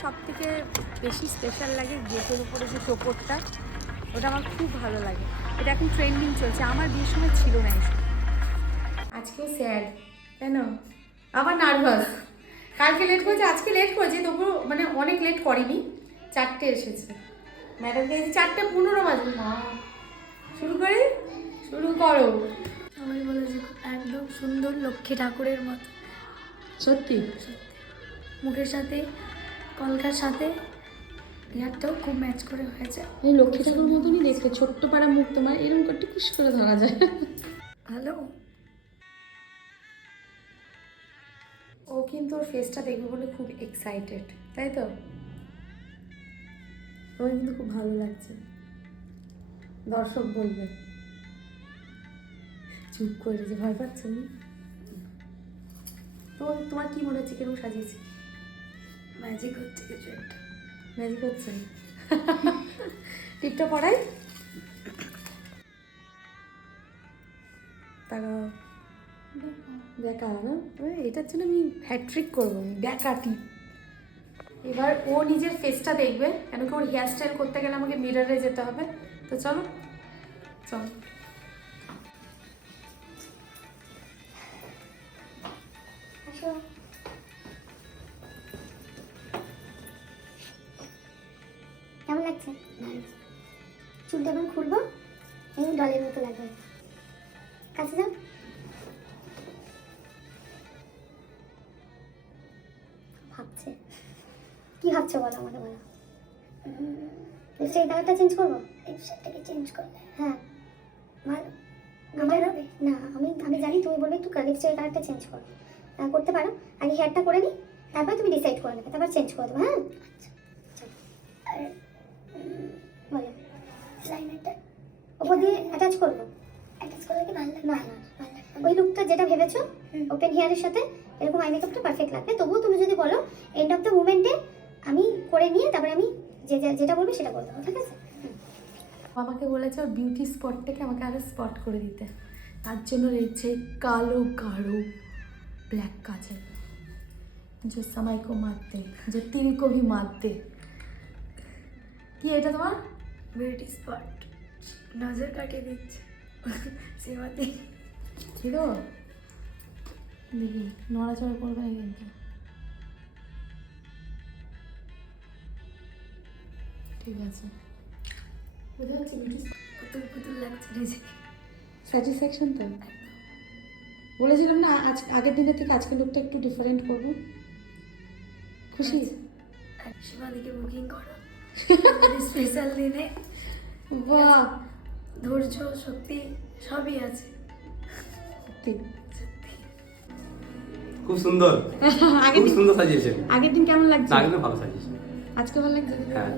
সব থেকে বেশি স্পেশাল লাগে গেটের উপরে যে টোপরটা, ওটা আমার খুব ভালো লাগে। এটা এখন ট্রেন্ডিং চলছে, আমার বিয়ের সময় ছিল না এসব। আজকেও স্যাড, তাই না? আবার নার্ভাস। কালকে লেট করেছে, আজকে লেট করেছে, তবুও মানে অনেক লেট করিনি, 4টে এসেছে। ম্যাডামকে এই 4:15 বাজে। না, শুরু করি, শুরু করো। সবাই বলে যে একদম সুন্দর লক্ষ্মী ঠাকুরের মতো। সত্যি মুখের সাথে কলকার সাথে হেয়ারটাও খুব ম্যাচ করে হয়েছে। এই লক্ষ্মী ঠাকুর মতনই দেখতে, ছোট্ট পাড়া মুখ তোমার, এরকম করে টুকুস করে ধরা যায়। হ্যালো, ও কিন্তু ওর ফেসটা দেখবে বলে খুব এক্সাইটেড, তাই তো? ওর কিন্তু খুব ভালো লাগছে, দর্শক বলবে। চুপ করে যে ভয় পাচ্ছ না তো? তোমার কি মনে হচ্ছে কেরকম সাজিয়েছি? ম্যাজিক হচ্ছে কিছু একটা। ম্যাজিক হচ্ছে। টিপটা পড়াই, তারা বেকা না, এটার জন্য আমি হ্যাট্রিক করবো, বেকা টিপ। এবার ও নিজের ফেসটা দেখবে, কেন কি ওর হেয়ার স্টাইল করতে গেলে আমাকে মিররে যেতে হবে। তো চলো চলো। কেমন লাগছে? চুলটা এখন খুলবো, এই ডলের মতো লাগবে। কাছে যাও। ভাবছে কি ভাবছো বলো, আমাকে বলো। লিপস্টিকের কালারটা চেঞ্জ করবো? লিপস্টিকটাকে চেঞ্জ করবে? হ্যাঁ, আমার হবে না। আমি জানি তুমি বলবে একটু লিপস্টিকের কালারটা চেঞ্জ করো। করতে পারো, আগে হেয়ারটা করে নিই, তারপর তুমি ডিসাইড করে নেবে, তারপর চেঞ্জ করে দেবো। হ্যাঁ আচ্ছা, আর বলো লাইনারটা ওপর দিয়ে অ্যাটাচ করবো? অ্যাটাচ করলে কি ভালো লাগবে? না না, ওই লুকটা যেটা ভেবেছো ওপেন হেয়ারের সাথে এরকম আই মেকআপটা পারফেক্ট লাগবে। তবুও তুমি যদি বলো এন্ড অফ দ্য মুভমেন্টে আমি করে নিয়ে তারপরে আমি যেটা বলবে সেটা বলবো, ঠিক আছে? আমাকে বলেছে ওর বিউটি স্পট থেকে আমাকে আরো স্পট করে দিতে, তার জন্য রয়েছে কালো গাঢ় ব্ল্যাক কাজল, जो समय को मारते, जो टीवी को भी मारते। কি এটা তোমার বিউটি স্পট নজর কাটিয়ে দিচ্ছে সীমাতে। ছিল, দেখি নড়াচড়া করবে না কিন্তু। ঠিক আছে, বোঝা যাচ্ছে বিউটি পুতুল পুতুল লাগছে নিজে। স্যাটিসফ্যাকশন তো। বলেছিলাম না আজ আগের দিনের থেকে আজকের লুকটা একটু ডিফারেন্ট করবো। খুশি? সীমাদিকে বুকিং করো স্পেশাল দিনে। বাহ, ধৈর্য শক্তি সবই আছে। সত্যি খুব সুন্দর, আগের খুব দিন সুন্দর সাজিয়েছে। আগের দিন কেমন লাগছে? না কিন্তু ভালো সাজিয়েছে। আজকে ভালো লাগছে? হ্যাঁ।